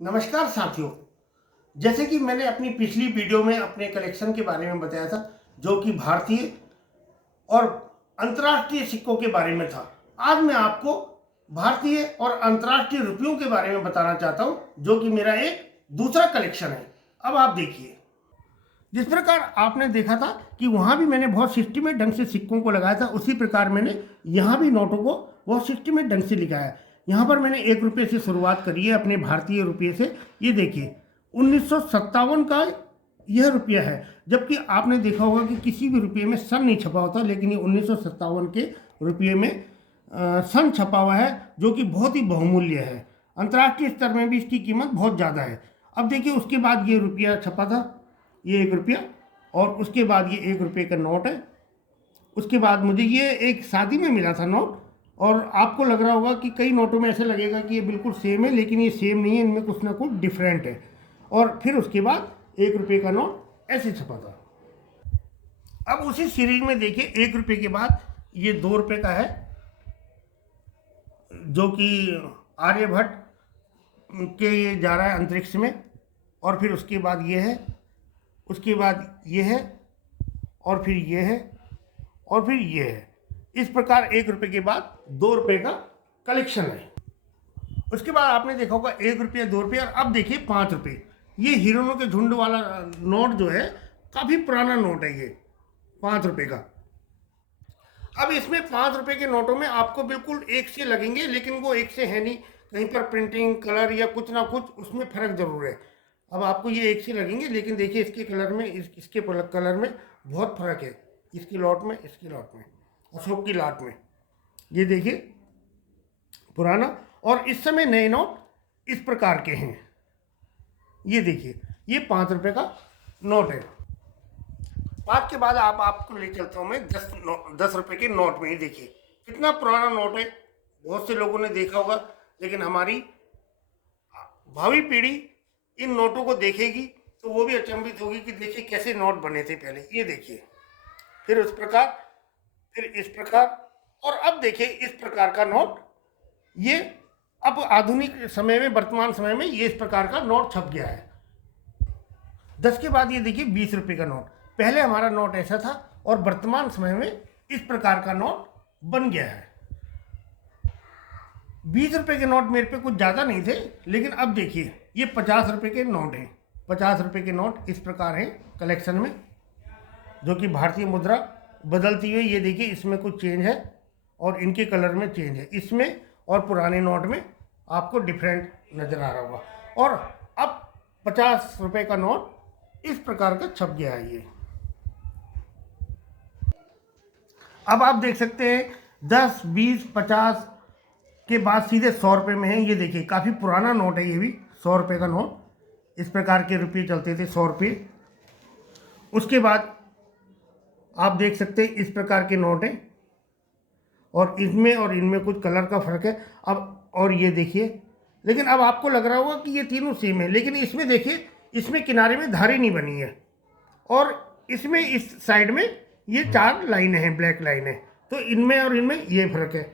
नमस्कार साथियों। जैसे कि मैंने अपनी पिछली वीडियो में अपने कलेक्शन के बारे में बताया था, जो कि भारतीय और अंतर्राष्ट्रीय सिक्कों के बारे में था। आज मैं आपको भारतीय और अंतर्राष्ट्रीय रुपयों के बारे में बताना चाहता हूं, जो कि मेरा एक दूसरा कलेक्शन है। अब आप देखिए, जिस प्रकार आपने देखा था कि वहां भी मैंने बहुत सिस्टमेटिक ढंग से सिक्कों को लगाया था, उसी प्रकार मैंने यहाँ भी नोटों को बहुत सिस्टमेटिक ढंग से लिखा है। यहाँ पर मैंने 1 रुपये से शुरुआत करी है अपने भारतीय रुपये से। ये देखिए 1957 का यह रुपया है, जबकि आपने देखा होगा कि किसी भी रुपये में सन नहीं छपा होता, लेकिन ये 1957 के रुपये में सन छपा हुआ है, जो कि बहुत ही बहुमूल्य है। अंतर्राष्ट्रीय स्तर में भी इसकी कीमत बहुत ज़्यादा है। अब देखिए, उसके बाद ये रुपया छपा था, ये 1 रुपया, और उसके बाद ये 1 रुपये का नोट है। उसके बाद मुझे ये एक शादी में मिला था नोट, और आपको लग रहा होगा कि कई नोटों में ऐसे लगेगा कि ये बिल्कुल सेम है, लेकिन ये सेम नहीं है, इनमें कुछ ना कुछ डिफरेंट है। और फिर उसके बाद 1 रुपये का नोट ऐसे छपा था। अब उसी सीरीज में देखिए, 1 रुपये के बाद ये 2 रुपये का है, जो कि आर्यभट्ट के ये जा रहा है अंतरिक्ष में। और फिर उसके बाद ये है, उसके बाद ये है, और फिर ये है, और फिर ये है। इस प्रकार 1 रुपये के बाद 2 रुपये का कलेक्शन है। उसके बाद आपने देखा होगा 1 रुपये, 2 रुपये, और अब देखिए 5 रुपये। ये हिरणों के झुंड वाला नोट जो है, काफ़ी पुराना नोट है ये 5 रुपये का। अब इसमें 5 रुपये के नोटों में आपको बिल्कुल एक से लगेंगे, लेकिन वो एक से है नहीं। कहीं पर प्रिंटिंग, कलर या कुछ ना कुछ उसमें फ़र्क जरूर है। अब आपको ये एक से लगेंगे, लेकिन देखिए इसके कलर में, इसके कलर में बहुत फ़र्क है। इसकी लॉट में, इसकी लॉट में, अशोक की लॉट में। ये देखिए पुराना, और इस समय नए नोट इस प्रकार के हैं। ये देखिए, ये 5 रुपये का नोट है। 5 के बाद आपको ले चलता हूँ मैं 10 रुपये के नोट में। ही देखिए कितना पुराना नोट है, बहुत से लोगों ने देखा होगा, लेकिन हमारी भावी पीढ़ी इन नोटों को देखेगी तो वो भी अचंभित होगी कि देखिए कैसे नोट बने थे पहले। ये देखिए, फिर उस प्रकार, फिर इस प्रकार, और अब देखिए इस प्रकार का नोट। ये अब आधुनिक समय में, वर्तमान समय में ये इस प्रकार का नोट छप गया है। 10 के बाद ये देखिए 20 रुपये का नोट। पहले हमारा नोट ऐसा था, और वर्तमान समय में इस प्रकार का नोट बन गया है। 20 रुपये के नोट मेरे पे कुछ ज़्यादा नहीं थे, लेकिन अब देखिए ये 50 रुपये के नोट हैं। 50 रुपये के नोट इस प्रकार हैं कलेक्शन में, जो कि भारतीय मुद्रा बदलती हुई। ये देखिए इसमें कुछ चेंज है, और इनके कलर में चेंज है। इसमें और पुराने नोट में आपको डिफरेंट नज़र आ रहा होगा। और अब 50 रुपये का नोट इस प्रकार का छप गया है ये। अब आप देख सकते हैं 10, 20, 50 के बाद सीधे 100 रुपये में है। ये देखिए काफ़ी पुराना नोट है ये भी, 100 रुपये का नोट। इस प्रकार के रुपये चलते थे, 100 रुपये। उसके बाद आप देख सकते हैं इस प्रकार के नोट हैं, और इसमें और इनमें कुछ कलर का फ़र्क है। अब और ये देखिए, लेकिन अब आपको लग रहा होगा कि ये तीनों सेम है, लेकिन इसमें देखिए, इसमें किनारे में धारी नहीं बनी है, और इसमें इस साइड में ये 4 लाइनें हैं, ब्लैक लाइनें। तो इनमें और इनमें ये फ़र्क है।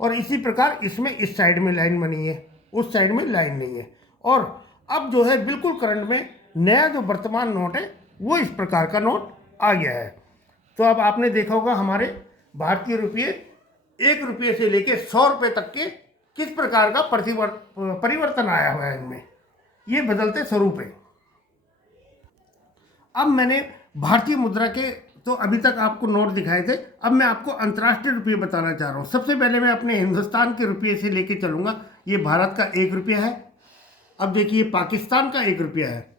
और इसी प्रकार इसमें इस साइड में लाइन बनी है, उस साइड में लाइन नहीं है। और अब जो है बिल्कुल करंट में नया जो वर्तमान नोट है, वो इस प्रकार का नोट आ गया है। तो अब आपने देखा होगा हमारे भारतीय रुपये 1 रुपये से लेकर 100 रुपये तक के किस प्रकार का परिवर्तन आया हुआ है इनमें। ये बदलते स्वरूप है। अब मैंने भारतीय मुद्रा के तो अभी तक आपको नोट दिखाए थे, अब मैं आपको अंतर्राष्ट्रीय रुपये बताना चाह रहा हूँ। सबसे पहले मैं अपने हिंदुस्तान के रुपये से लेके चलूँगा। ये भारत का 1 रुपया है। अब देखिए पाकिस्तान का 1 रुपया है,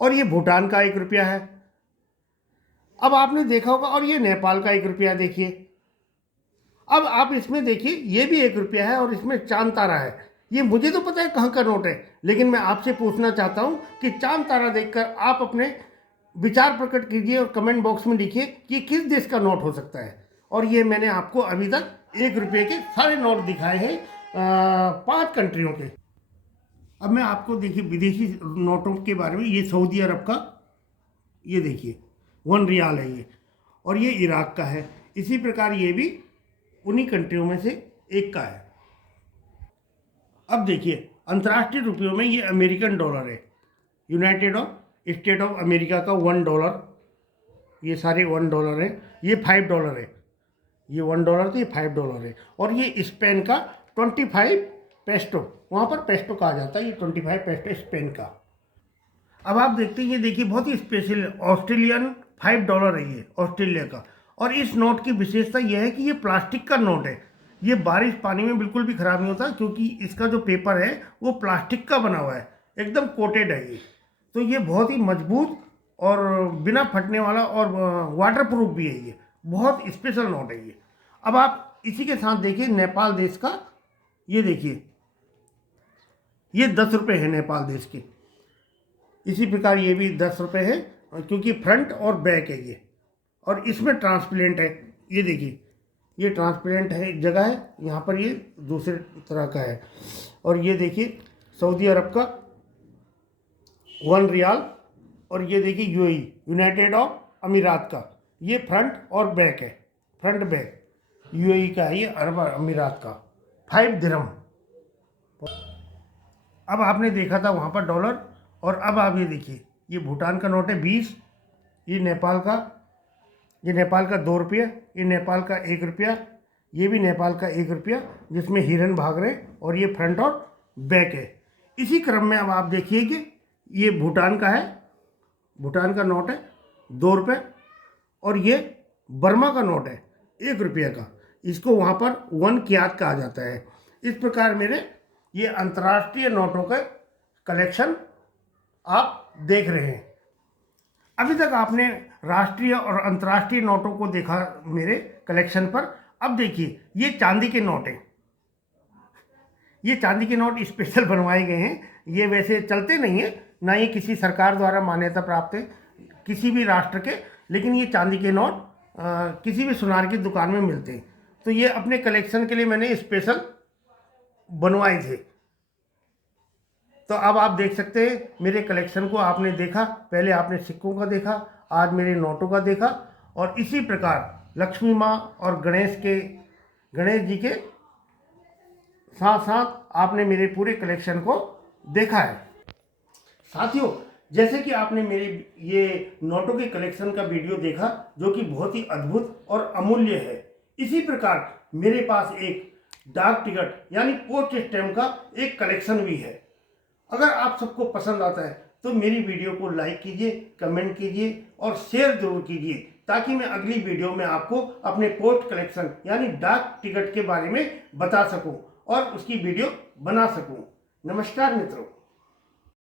और ये भूटान का 1 रुपया है। अब आपने देखा होगा, और ये नेपाल का 1 रुपया देखिए। अब आप इसमें देखिए, ये भी 1 रुपया है, और इसमें चांद तारा है। ये मुझे तो पता है कहाँ का नोट है, लेकिन मैं आपसे पूछना चाहता हूँ कि चांद तारा देखकर आप अपने विचार प्रकट कीजिए और कमेंट बॉक्स में लिखिए कि किस देश का नोट हो सकता है। और ये मैंने आपको अभी तक 1 रुपये के सारे नोट दिखाए हैं 5 कंट्रियों के। अब मैं आपको देखिए विदेशी नोटों के बारे में, ये सऊदी अरब का, ये देखिए 1 रियाल है ये, और ये इराक का है। इसी प्रकार ये भी उन्हीं कंट्रियों में से एक का है। अब देखिए अंतर्राष्ट्रीय रुपयों में ये अमेरिकन डॉलर है, यूनाइटेड स्टेट ऑफ अमेरिका का $1, ये सारे $1 हैं। ये $5 है, ये $1 तो ये $5 है। और ये स्पेन का 25 पेस्टो, वहाँ पर पेस्टो कहा जाता है, ये 25 पेस्टो स्पेन का। अब आप देखते हैं, ये देखिए बहुत ही स्पेशल ऑस्ट्रेलियन $5 है ये, ऑस्ट्रेलिया का। और इस नोट की विशेषता यह है कि ये प्लास्टिक का नोट है। ये बारिश पानी में बिल्कुल भी ख़राब नहीं होता, क्योंकि इसका जो पेपर है वो प्लास्टिक का बना हुआ है, एकदम कोटेड है ये। तो ये बहुत ही मजबूत और बिना फटने वाला और वाटर प्रूफ भी है, ये बहुत स्पेशल नोट है ये। अब आप इसी के साथ देखिए नेपाल देश का, ये देखिए ये ₹10 है नेपाल देश के। इसी प्रकार ये भी ₹10 है, क्योंकि फ्रंट और बैक है ये। और इसमें ट्रांसपेरेंट है, ये देखिए ये ट्रांसपेरेंट है, एक जगह है यहाँ पर, ये दूसरे तरह का है। और ये देखिए सऊदी अरब का $1, और ये देखिए यूएई, यूनाइटेड अरब अमीरात का, ये फ्रंट और बैक है, फ्रंट बैक यूएई का है, ये अरब अमीरात का 5 दिरहम। अब आपने देखा था वहाँ पर डॉलर, और अब आप ये देखिए ये भूटान का नोट है 20, ये नेपाल का ₹2, ये नेपाल का ₹1, ये भी नेपाल का ₹1, जिसमें हिरन भाग रहे, और ये फ्रंट और बैक है। इसी क्रम में अब आप देखिए कि ये भूटान का है, भूटान का नोट है ₹2, और ये बर्मा का नोट है ₹1 का, इसको वहाँ पर 1 क्यात कहा जाता है। इस प्रकार मेरे ये अंतर्राष्ट्रीय नोटों का कलेक्शन आप देख रहे हैं। अभी तक आपने राष्ट्रीय और अंतर्राष्ट्रीय नोटों को देखा मेरे कलेक्शन पर। अब देखिए ये चांदी के नोट हैं, ये चांदी के नोट स्पेशल बनवाए गए हैं। ये वैसे चलते नहीं है, ना ये किसी सरकार द्वारा मान्यता प्राप्त है किसी भी राष्ट्र के, लेकिन ये चांदी के नोट किसी भी सुनार की दुकान में मिलते हैं। तो ये अपने कलेक्शन के लिए मैंने स्पेशल बनवाए थे। तो अब आप देख सकते हैं मेरे कलेक्शन को, आपने देखा, पहले आपने सिक्कों का देखा, आज मेरे नोटों का देखा। और इसी प्रकार लक्ष्मी माँ और गणेश जी के साथ साथ आपने मेरे पूरे कलेक्शन को देखा है। साथियों, जैसे कि आपने मेरे ये नोटों के कलेक्शन का वीडियो देखा, जो कि बहुत ही अद्भुत और अमूल्य है, इसी प्रकार मेरे पास एक डाक टिकट यानी पोस्ट स्टैम्प का एक कलेक्शन भी है। अगर आप सबको पसंद आता है तो मेरी वीडियो को लाइक कीजिए, कमेंट कीजिए और शेयर जरूर कीजिए, ताकि मैं अगली वीडियो में आपको अपने पोस्ट कलेक्शन यानी डाक टिकट के बारे में बता सकूं और उसकी वीडियो बना सकूं। नमस्कार मित्रों।